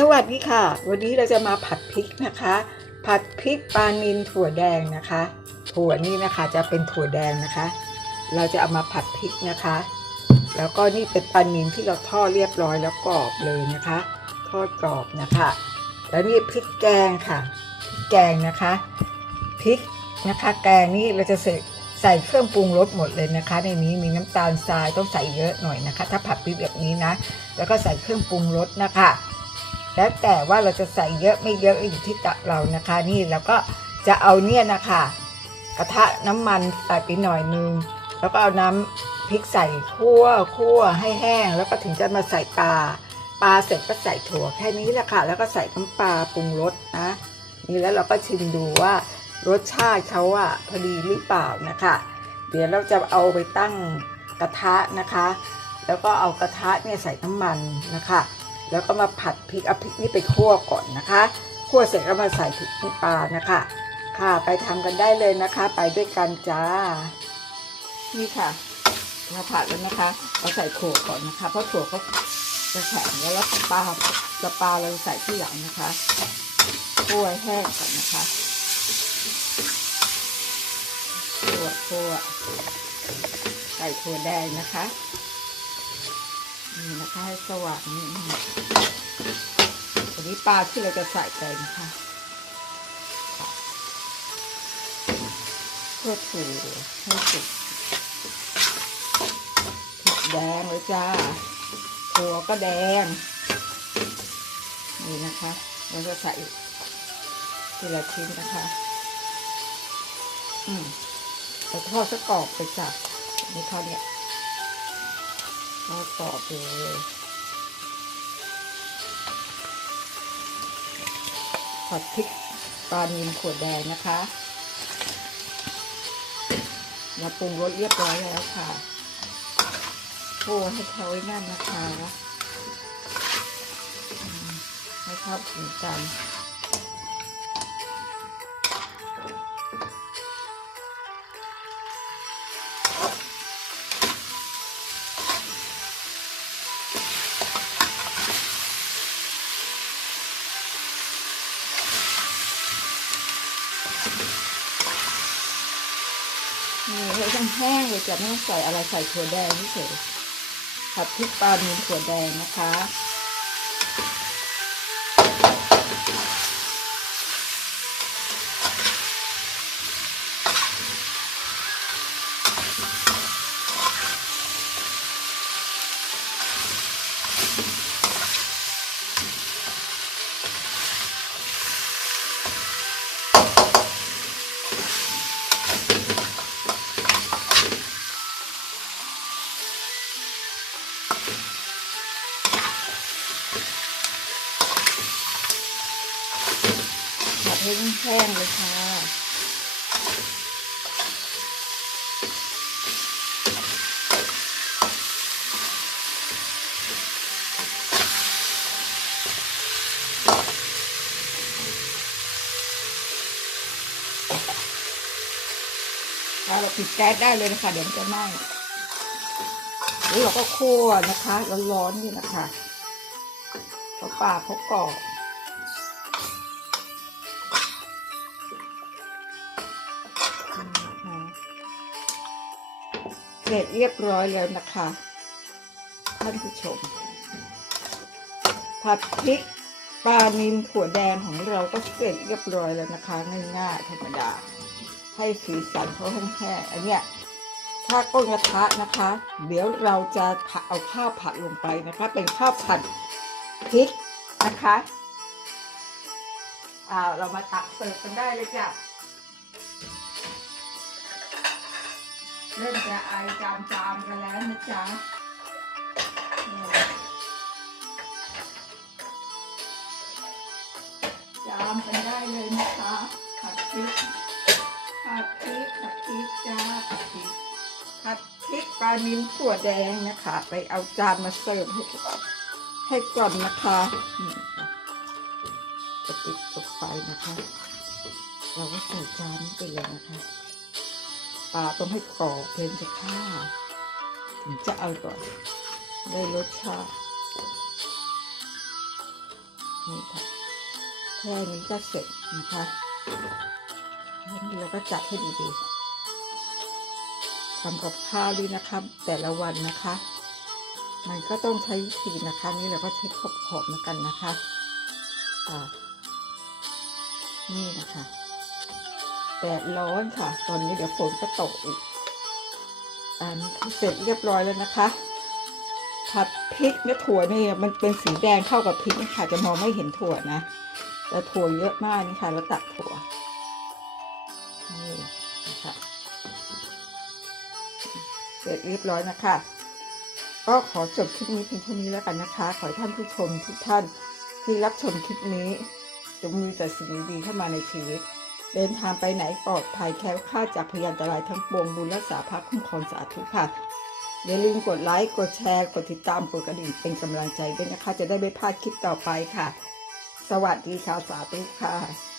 สวัสดีค่ะ วันนี้เราจะมาผัดพริกนะคะ ผัดพริกปลานิลถั่วแดงนะคะ ถั่วนี่นะคะจะเป็นถั่วแดงนะคะ เราจะเอามาผัดพริกนะคะ แล้วก็นี่เป็นปลานิลที่เราทอดเรียบร้อยแล้วกรอบเลยนะคะ ทอดกรอบนะคะ แล้วนี่พริกแกงค่ะพริกแกงนะคะพริกนะคะแกงนี่เราจะใส่ใส่เครื่องปรุงรสหมดเลยนะคะ ในนี้มีน้ำตาลทรายต้องใส่เยอะหน่อยนะคะ ถ้าผัดพริกแบบนี้นะ แล้วก็ใส่เครื่องปรุงรสนะคะ แล้วแต่ว่าเราจะใส่เยอะไม่เยอะอยู่ที่ตะเรานะคะ นี่เราก็จะเอาเนี่ยนะคะกระทะน้ำมันใส่ไปหน่อยนึงแล้วก็เอาน้ำพริกใส่คั่วคั่วให้แห้ง แล้วก็ถึงจะมาใส่ปลาปลาเสร็จก็ใส่ถั่วแค่นี้แหละค่ะ แล้วก็ใส่น้ำปลาปรุงรสนะนี่แล้วเราก็ชิมดูว่ารสชาติเขาอะพอดีหรือเปล่านะคะ เดี๋ยวเราจะเอาไปตั้งกระทะนะคะ แล้วก็เอากระทะเนี่ยใส่น้ำมันนะคะ แล้วก็มาผัดพริกเอาพริกนี่ไปคั่วก่อนนะคะคั่วเสร็จก็มาใส่พริกน้ำปลานะคะ ค่ะไปทำกันได้เลยนะคะ ไปด้วยกันจ้า นี่ค่ะ มาผัดแล้วนะคะเราใส่ถั่วก่อนนะคะ เพราะถั่วเขาจะแข็งแล้วแล้วปลาปลาปลาเราใส่ที่หลังนะคะคั่วให้แห้งก่อนนะคะคั่วคั่วใส่ถั่วแดงนะคะ นี่นะคะให้สว่างนี่อันนี้ปลาที่เราจะใส่ไปนะคะค่ะเพื่อถูให้สุกพริกแดงเลยจ้าถั่วก็แดง นี่นะคะเราจะใส่ทีละชิ้นนะคะ อืมเราทอดสกรอบไปจ้ะนี่เขาเนี่ย ทอดกรอบเลยผัดพริกปลานิลขวดแดงนะคะเราปรุงรสเรียบร้อยแล้วค่ะโอ้ให้เขาไว้นั่นนะคะอืมให้เข้าถึงกัน นี่เขาต้องแห้งเลยจะไม่ต้องใส่อะไรใส่ถั่วแดงเฉยผัดพริกปลาหมูถั่วแดงนะคะ ให้แห้งเลยค่ะถ้าเราปิดแก๊สได้เลยนะคะ เดี๋ยวจะไหม้แล้วเราก็คั่วนะคะร้อนๆนี่นะคะเพราะปลาเขากรอบ เสร็จเรียบร้อยแล้วนะคะท่านผู้ชม ผัดพริกปลานิลถั่วแดงของเราก็เสร็จเรียบร้อยแล้วนะคะ ง่ายๆธรรมดา ให้สีสันเขาแห้งๆอันเนี้ยถ้าก้นกระทะนะคะ เดี๋ยวเราจะเอาข้าวผัดลงไปนะคะ เป็นข้าวผัดพริกนะคะอ่าเรามาตักเสิร์ฟกันได้เลยจ้ะ เริ่มจะไอจามจามกันแล้วนะจ๊ะจามกันได้เลยนะคะผัดพริกผัดพริกผัดพริกจ้าผัดพริกผัดพริกปลานิลถั่วแดงนะคะ ไปเอาจานมาเสิร์ฟให้ให้ก่อนนะคะปิดตกไฟนะคะ เราก็ใส่จานนี้ไปเลยนะคะ ปลาต้องให้กรอบเพลนจะข้าถึงจะอร่อยได้รสชาตินี่ค่ะแค่นี้ก็เสร็จนะคะแค่นี้เราก็จัดให้ดีๆทำกับข้าวด้วยนะคะแต่ละวันนะคะ มันก็ต้องใช้วิธีนะคะ นี่เราก็เช็คขอบๆแล้วกันนะคะอ่านี่นะคะ แดดร้อนค่ะ ตอนนี้เดี๋ยวฝนก็ตกอีก อันเสร็จเรียบร้อยแล้วนะคะผัดพริกเนื้อถั่วนี่มันเป็นสีแดงเข้ากับพริกนะคะจะมองไม่เห็นถั่วนะแต่ถั่วเยอะมากนี่ค่ะแล้วตัดถั่วนี่นะคะเสร็จเรียบร้อยนะคะ ก็ขอจบคลิปนี้เพียงเท่านี้แล้วกันนะคะ ขอให้ท่านผู้ชมทุกท่านที่รับชมคลิปนี้จงมีแต่สิ่งดีๆเข้ามาในชีวิต เดินทางไปไหนปลอดภัยแคล้วคลาดจากพยานอันตรายทั้งปวงบุญรักษาพระคุ้มครองสาธุค่ะอย่าลืมกดไลค์ กดแชร์ กดติดตาม กดกระดิ่งเป็นกำลังใจด้วยนะคะ จะได้ไม่พลาดคลิปต่อไปค่ะ สวัสดีค่ะสาธุค่ะ